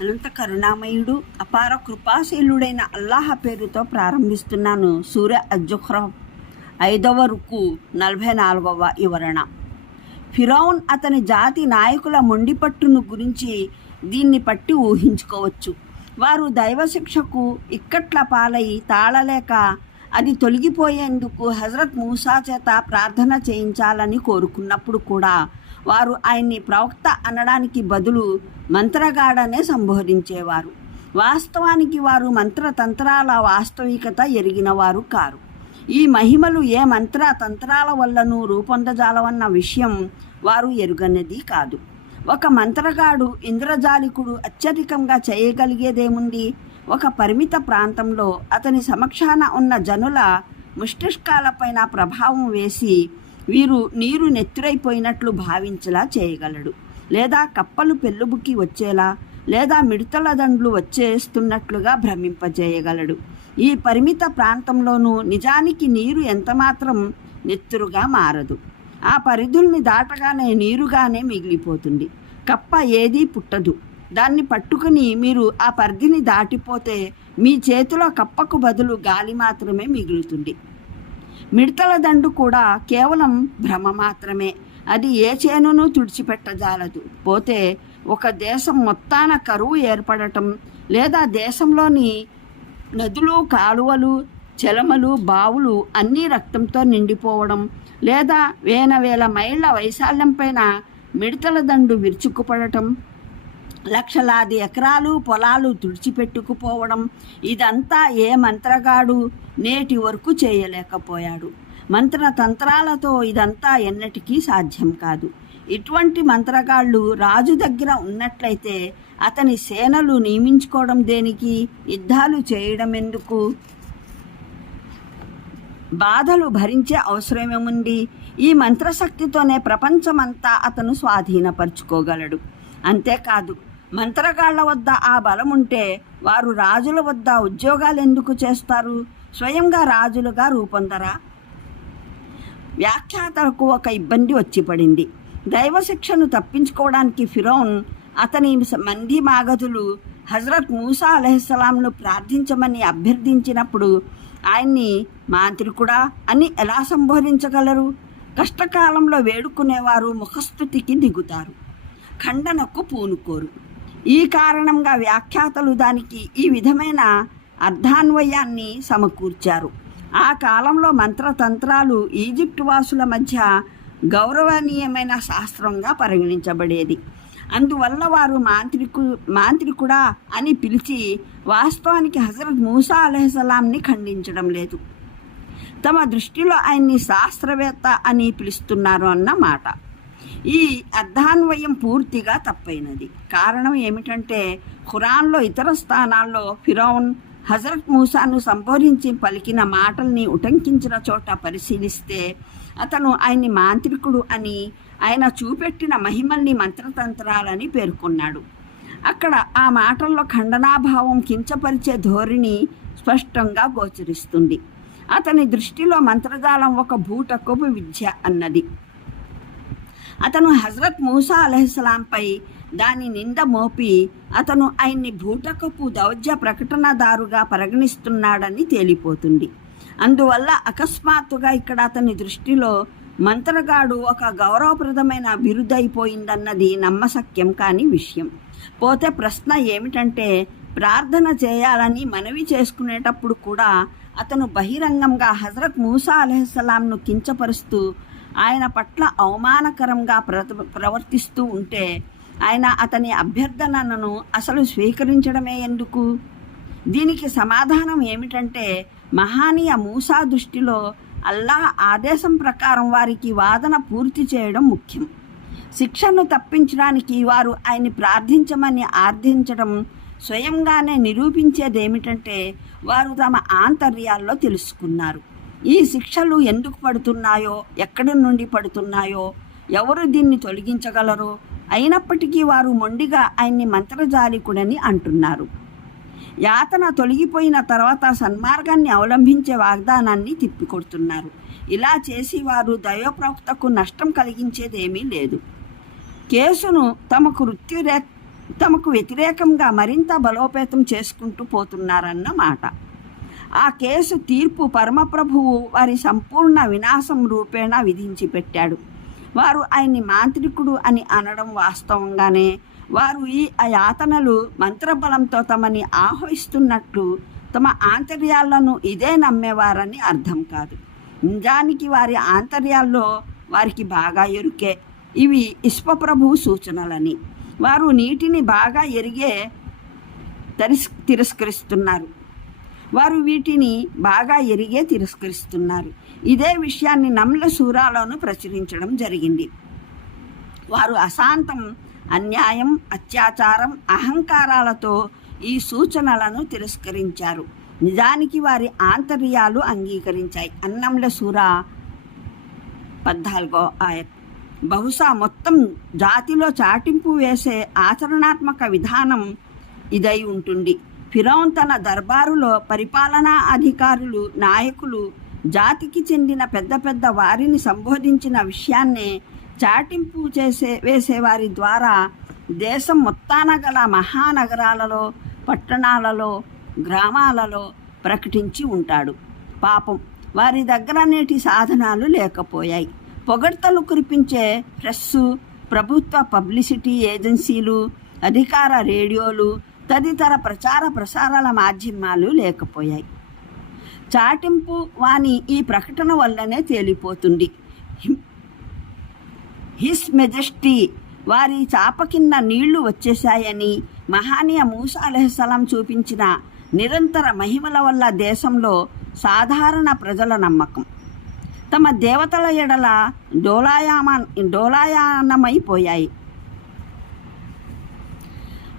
అనంత కరుణామయుడు అపార కృపాశీలుడైన అల్లాహ పేరుతో ప్రారంభిస్తున్నాను. సూర్య అజ్జుఖ్ర ఐదవ రుకు నలభై నాలుగవ వివరణ. ఫిరౌన్ అతని జాతి నాయకుల మొండిపట్టును గురించి దీన్ని పట్టి ఊహించుకోవచ్చు. వారు దైవశిక్షకు ఇక్కట్ల పాలై తాళలేక అది తొలగిపోయేందుకు హజరత్ మూసా చేత ప్రార్థన చేయించాలని కోరుకున్నప్పుడు కూడా వారు ఆయన్ని ప్రవక్త అనడానికి బదులు మంత్రగాడనే సంబోధించేవారు. వాస్తవానికి వారు మంత్రతంత్రాల వాస్తవికత ఎరిగిన వారు కారు. ఈ మహిమలు ఏ మంత్ర తంత్రాల వల్లనూ రూపొందజాలవన్న విషయం వారు ఎరుగన్నది కాదు. ఒక మంత్రగాడు ఇంద్రజాలికుడు అత్యధికంగా చేయగలిగేదేముంది? ఒక పరిమిత ప్రాంతంలో అతని సమక్షాన ఉన్న జనుల ముష్టిష్కాలపైన ప్రభావం వేసి వీరు నీరు నెత్తురైపోయినట్లు భావించేలా చేయగలడు. లేదా కప్పలు పెళ్ళుబుకి వచ్చేలా లేదా మిడతల దండ్లు వచ్చేస్తున్నట్లుగా భ్రమింపజేయగలడు. ఈ పరిమిత ప్రాంతంలోనూ నిజానికి నీరు ఎంతమాత్రం నెత్తురుగా మారదు. ఆ పరిధుల్ని దాటగానే నీరుగానే మిగిలిపోతుంది. కప్ప ఏదీ పుట్టదు. దాన్ని పట్టుకుని మీరు ఆ పరిధిని దాటిపోతే మీ చేతిలో కప్పకు బదులు గాలి మాత్రమే మిగులుతుంది. మిడతల దండు కూడా కేవలం భ్రమ మాత్రమే. అది ఏ చేనును తుడిచిపెట్టజాలదు. పోతే ఒక దేశం మొత్తాన కరువు ఏర్పడటం లేదా దేశంలోని నదులు కాలువలు చెలమలు బావులు అన్నీ రక్తంతో నిండిపోవడం లేదా వేల వేల మైళ్ళ వైశాల్యం పైన మిడతల దండు విరుచుకుపడటం లక్షలాది ఎకరాలు పొలాలు తుడిచిపెట్టుకుపోవడం ఇదంతా ఏ మంత్రగాడు నేటి వరకు చేయలేకపోయాడు. మంత్రతంత్రాలతో ఇదంతా ఎన్నటికీ సాధ్యం కాదు. ఇటువంటి మంత్రగాళ్ళు రాజు దగ్గర ఉన్నట్లయితే అతని సేనలు నియమించుకోవడం దేనికి? యుద్ధాలు చేయడం ఎందుకు బాధలు భరించే అవసరమేముంది? ఈ మంత్రశక్తితోనే ప్రపంచమంతా అతను స్వాధీనపరుచుకోగలడు. అంతేకాదు మంత్రగాళ్ళ వద్ద ఆ బలం ఉంటే వారు రాజుల వద్ద ఉద్యోగాలు ఎందుకు చేస్తారు? స్వయంగా రాజులుగా రూపొందరా? వ్యాఖ్యాతలకు ఒక ఇబ్బంది వచ్చి పడింది. దైవశిక్షను తప్పించుకోవడానికి ఫిరోన్ అతని మంది మాగధులు హజరత్ మూసా అలహిస్సలాంను ప్రార్థించమని అభ్యర్థించినప్పుడు ఆయన్ని మాంత్రికుడా అని ఎలా సంబోధించగలరు? కష్టకాలంలో వేడుకునేవారు ముఖస్థుతికి దిగుతారు. ఖండనకు పూనుకోరు. ఈ కారణంగా వ్యాఖ్యాతలు దానికి ఈ విధమైన అర్ధాన్వయాన్ని సమకూర్చారు. ఆ కాలంలో మంత్రతంత్రాలు ఈజిప్ట్ వాసుల మధ్య గౌరవనీయమైన శాస్త్రంగా పరిగణించబడేది. అందువల్ల వారు మాంత్రికు మాంత్రికుడా అని పిలిచి వాస్తవానికి హజరత్ మూసా అలహిసలాంని ఖండించడం లేదు. తమ దృష్టిలో ఆయన్ని శాస్త్రవేత్త అని పిలుస్తున్నారు అన్న మాట. ఈ అర్ధాన్వయం పూర్తిగా తప్పైనది. కారణం ఏమిటంటే ఖురాన్లో ఇతర స్థానాల్లో ఫిరౌన్ హజరత్ మూసాను సంబోధించి పలికిన మాటల్ని ఉటంకించిన చోట పరిశీలిస్తే అతను ఆయన్ని మాంత్రికుడు అని ఆయన చూపెట్టిన మహిమల్ని మంత్రతంత్రాలని పేర్కొన్నాడు. అక్కడ ఆ మాటల్లో ఖండనాభావం కించపరిచే ధోరణి స్పష్టంగా గోచరిస్తుంది. అతని దృష్టిలో మంత్రజాలం ఒక భూటకపు విద్య అన్నది. అతను హజరత్ మూసా అలహిస్లాంపై దాని నింద మోపి అతను ఆయన్ని భూటకపు దౌర్జ ప్రకటనదారుగా పరిగణిస్తున్నాడని తేలిపోతుంది. అందువల్ల అకస్మాత్తుగా ఇక్కడ అతని దృష్టిలో మంత్రగాడు ఒక గౌరవప్రదమైన బిరుదైపోయిందన్నది నమ్మశక్యం కాని విషయం. పోతే ప్రశ్న ఏమిటంటే ప్రార్థన చేయాలని మనవి చేసుకునేటప్పుడు కూడా అతను బహిరంగంగా హజరత్ మూసా అలహిస్సలాంను కించపరుస్తూ ఆయన పట్ల అవమానకరంగా ప్ర ప్రవర్తిస్తూ ఉంటే ఆయన అతని అభ్యర్థనను అసలు స్వీకరించడమే ఎందుకు? దీనికి సమాధానం ఏమిటంటే మహానీయ మూసా దృష్టిలో అల్లాహ్ ఆదేశం ప్రకారం వారికి వాదన పూర్తి చేయడం ముఖ్యం. శిక్షను తప్పించడానికి వారు ఆయన్ని ప్రార్థించమని ఆర్థించడం స్వయంగానే నిరూపించేదేమిటంటే వారు తమ ఆంతర్యాల్లో తెలుసుకున్నారు. ఈ శిక్షలు ఎందుకు పడుతున్నాయో ఎక్కడి నుండి పడుతున్నాయో ఎవరు దీన్ని తొలగించగలరు? అయినప్పటికీ వారు మొండిగా ఆయన్ని మంత్రజాలికుడని అంటున్నారు. యాతన తొలగిపోయిన తర్వాత సన్మార్గాన్ని అవలంబించే వాగ్దానాన్ని తిప్పికొడుతున్నారు. ఇలా చేసి వారు దైవప్రవక్తకు నష్టం కలిగించేదేమీ లేదు. కేసును తమకు వృత్తిరే తమకు వ్యతిరేకంగా మరింత బలోపేతం చేసుకుంటూ పోతున్నారన్నమాట ఆ కేసు తీర్పు పరమప్రభువు వారి సంపూర్ణ వినాశం రూపేణా విధించి పెట్టాడు వారు ఆయన్ని మాంత్రికుడు అని అనడం వాస్తవంగానే వారు ఈ యాతనలు మంత్రబలంతో తమని ఆహ్వయిస్తున్నట్లు తమ ఆంతర్యాలను ఇదే నమ్మేవారని అర్థం కాదు. నిజానికి వారి ఆంతర్యాల్లో వారికి బాగా ఎరుకే. ఇవి ఇష్పప్రభు సూచనలని. వారు నీటిని బాగా ఎరిగే తరిస్ తిరస్కరిస్తున్నారు. వారు వీటిని బాగా ఎరిగే తిరస్కరిస్తున్నారు. ఇదే విషయాన్ని నమ్ల సూరాలోను ప్రచురించడం జరిగింది. వారు అశాంతం అన్యాయం అత్యాచారం అహంకారాలతో ఈ సూచనలను తిరస్కరించారు. నిజానికి వారి ఆంతర్యాలు అంగీకరించాయి. అన్నంల సూర పద్నాలుగో ఆయత్. బహుశా మొత్తం జాతిలో చాటింపు వేసే ఆచరణాత్మక విధానం ఇదై ఉంటుంది. ఫిరౌన్ తన దర్బారులో పరిపాలనా అధికారులు నాయకులు జాతికి చెందిన పెద్ద పెద్ద వారిని సంబోధించిన విషయాన్నే చాటింపు చేసే వేసేవారి ద్వారా దేశం మొత్తాన గల మహానగరాలలో పట్టణాలలో గ్రామాలలో ప్రకటించి ఉంటాడు. పాపం వారి దగ్గర నేటి సాధనాలు లేకపోయాయి. పొగడ్తలు కురిపించే ప్రెస్సు ప్రభుత్వ పబ్లిసిటీ ఏజెన్సీలు అధికార రేడియోలు తదితర ప్రచార ప్రసారాల మాధ్యమాలు లేకపోయాయి. చాటింపు వాని ఈ ప్రకటన వల్లనే తేలిపోతుంది. హిస్ మెజెస్టీ వారి చాప కింద నీళ్ళు వచ్చేశాయని మహానీయ మూసా చూపించిన నిరంతర మహిమల వల్ల దేశంలో సాధారణ ప్రజల నమ్మకం. తమ దేవతల ఎడల డోలాయామ డోలాయానమైపోయాయి.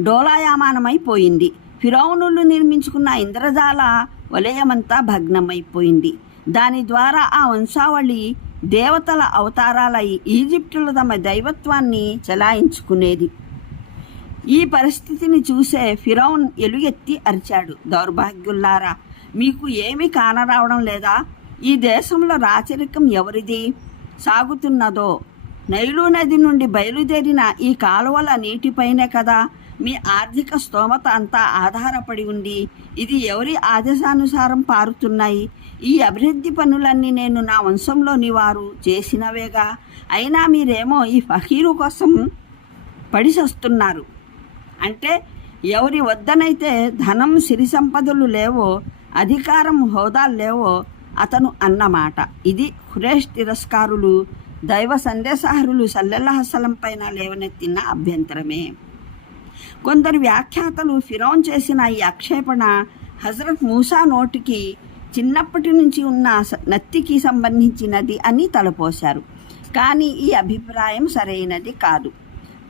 డోలాయామానమైపోయింది. ఫిరౌనులు నిర్మించుకున్న ఇంద్రజాల వలయమంతా భగ్నమైపోయింది. దాని ద్వారా ఆ వంశావళి దేవతల అవతారాలై ఈజిప్టులో తమ దైవత్వాన్ని చెలాయించుకునేది. ఈ పరిస్థితిని చూసే ఫిరౌన్ ఎలుగెత్తి అరిచాడు. దౌర్భాగ్యుల్లారా మీకు ఏమీ కానరావడం లేదా? ఈ దేశంలో రాచరికం ఎవరిది? సాగుతున్నదో నైలు నది నుండి బయలుదేరిన ఈ కాలువల నీటిపైనే కదా మీ ఆర్థిక స్తోమత అంతా ఆధారపడి ఉంది ఇది ఎవరి ఆదేశానుసారం పారుతున్నాయి? ఈ అభివృద్ధి పనులన్నీ నేను నా వంశంలోని వారు చేసినవేగా? అయినా మీరేమో ఈ ఫకీరు కోసం పడిసొస్తున్నారు అంటే ఎవరి వద్దనైతే ధనం సిరి సంపదలు లేవో అధికారం హోదాలు లేవో అతను అన్నమాట. ఇది హురేష్ తిరస్కారులు దైవ సందేశహరులు సల్లెల్లహసలం పైన లేవనెత్తిన అభ్యంతరమే. కొందరు వ్యాఖ్యాతలు ఫిరోన్ చేసిన ఈ ఆక్షేపణ హజరత్ మూసా నోటికి చిన్నప్పటి నుంచి ఉన్న స- నత్తికి సంబంధించినది అని తలపోశారు. కానీ ఈ అభిప్రాయం సరైనది కాదు.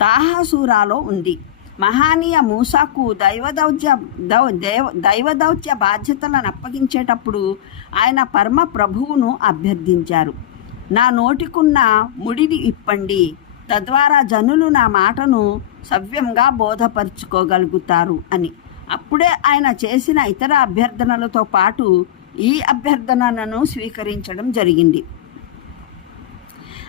తాహాసూరాలో ఉంది. మహానీయ మూసాకు దైవదౌత్య దౌ దైవ దైవదౌత్య బాధ్యతలను అప్పగించేటప్పుడు ఆయన పరమ ప్రభువును అభ్యర్థించారు. నా నోటికున్న ముడిని ఇప్పండి. తద్వారా జనులు నా మాటను సవ్యంగా బోధపరుచుకోగలుగుతారు అని. అప్పుడే ఆయన చేసిన ఇతర అభ్యర్థనలతో పాటు ఈ అభ్యర్థనను స్వీకరించడం జరిగింది.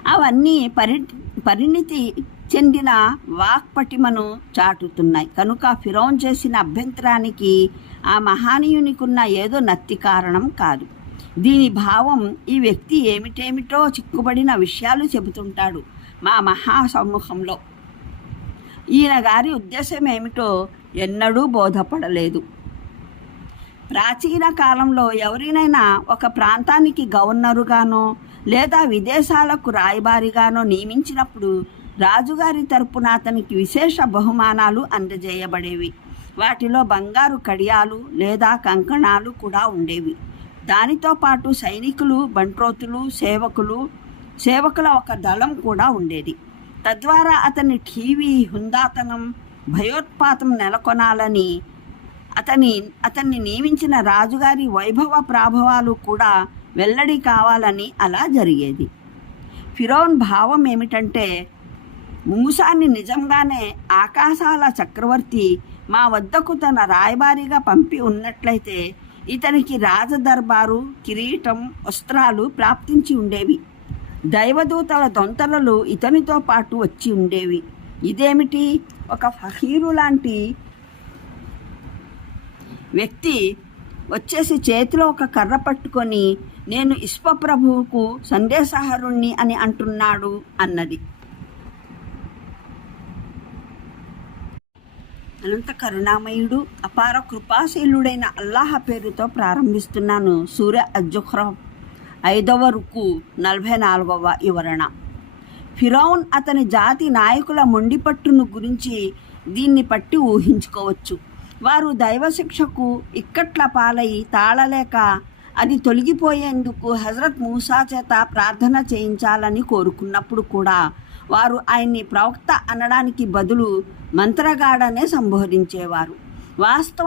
అవన్నీ పరి పరిణితి చెందిన వాక్పటిమను చాటుతున్నాయి. కనుక ఫిరోన్ చేసిన అభ్యంతరానికి ఆ మహానీయునికున్న ఏదో నత్తి కారణం కాదు. దీని భావం ఈ వ్యక్తి ఏమిటేమిటో చిక్కుబడిన విషయాలు చెబుతుంటాడు మా మహా సమూహంలో ఈయన గారి ఉద్దేశం ఏమిటో ఎన్నడూ బోధపడలేదు. ప్రాచీన కాలంలో ఎవరినైనా ఒక ప్రాంతానికి గవర్నరుగానో లేదా విదేశాలకు రాయబారిగానో నియమించినప్పుడు రాజుగారి తరపున అతనికి విశేష బహుమానాలు అందజేయబడేవి. వాటిలో బంగారు కడియాలు లేదా కంకణాలు కూడా ఉండేవి. దానితో పాటు సైనికులు బంట్రోతులు సేవకులు సేవకుల ఒక దళం కూడా ఉండేది. తద్వారా అతని టీవీ హుందాతనం భయోత్పాతం నెలకొనాలని అతని అతన్ని నియమించిన రాజుగారి వైభవ ప్రాభవాలు కూడా వెల్లడి కావాలని అలా జరిగేది. ఫిరోన్ భావం ఏమిటంటే మూసాన్ని నిజంగానే ఆకాశాల చక్రవర్తి మా వద్దకు తన రాయబారిగా పంపి ఉన్నట్లయితే ఇతనికి రాజదర్బారు కిరీటం వస్త్రాలు ప్రాప్తించి ఉండేవి. దైవదూతల దొంతరలు ఇతనితో పాటు వచ్చి ఉండేవి. ఇదేమిటి? ఒక ఫహీరు లాంటి వ్యక్తి వచ్చేసి చేతిలో ఒక కర్ర పట్టుకొని నేను ఇష్పప్రభువుకు సందేశహరుణ్ణి అని అంటున్నాడు అన్నది. అనంత కరుణామయుడు అపార కృపాశీలుడైన అల్లాహ పేరుతో ప్రారంభిస్తున్నాను సూర్య అజ్జుఖ్ర. ఐదవ రుకు నలభై నాలుగవ వివరణ. ఫిరౌన్ అతని జాతి నాయకుల మొండిపట్టును గురించి దీన్ని పట్టి ఊహించుకోవచ్చు. వారు దైవశిక్షకు ఇక్కట్ల పాలై తాళలేక అది తొలగిపోయేందుకు హజరత్ మూసా చేత ప్రార్థన చేయించాలని కోరుకున్నప్పుడు కూడా వారు ఆయన్ని ప్రవక్త అనడానికి బదులు మంత్రగాడనే సంబోధించేవారు. వాస్తవం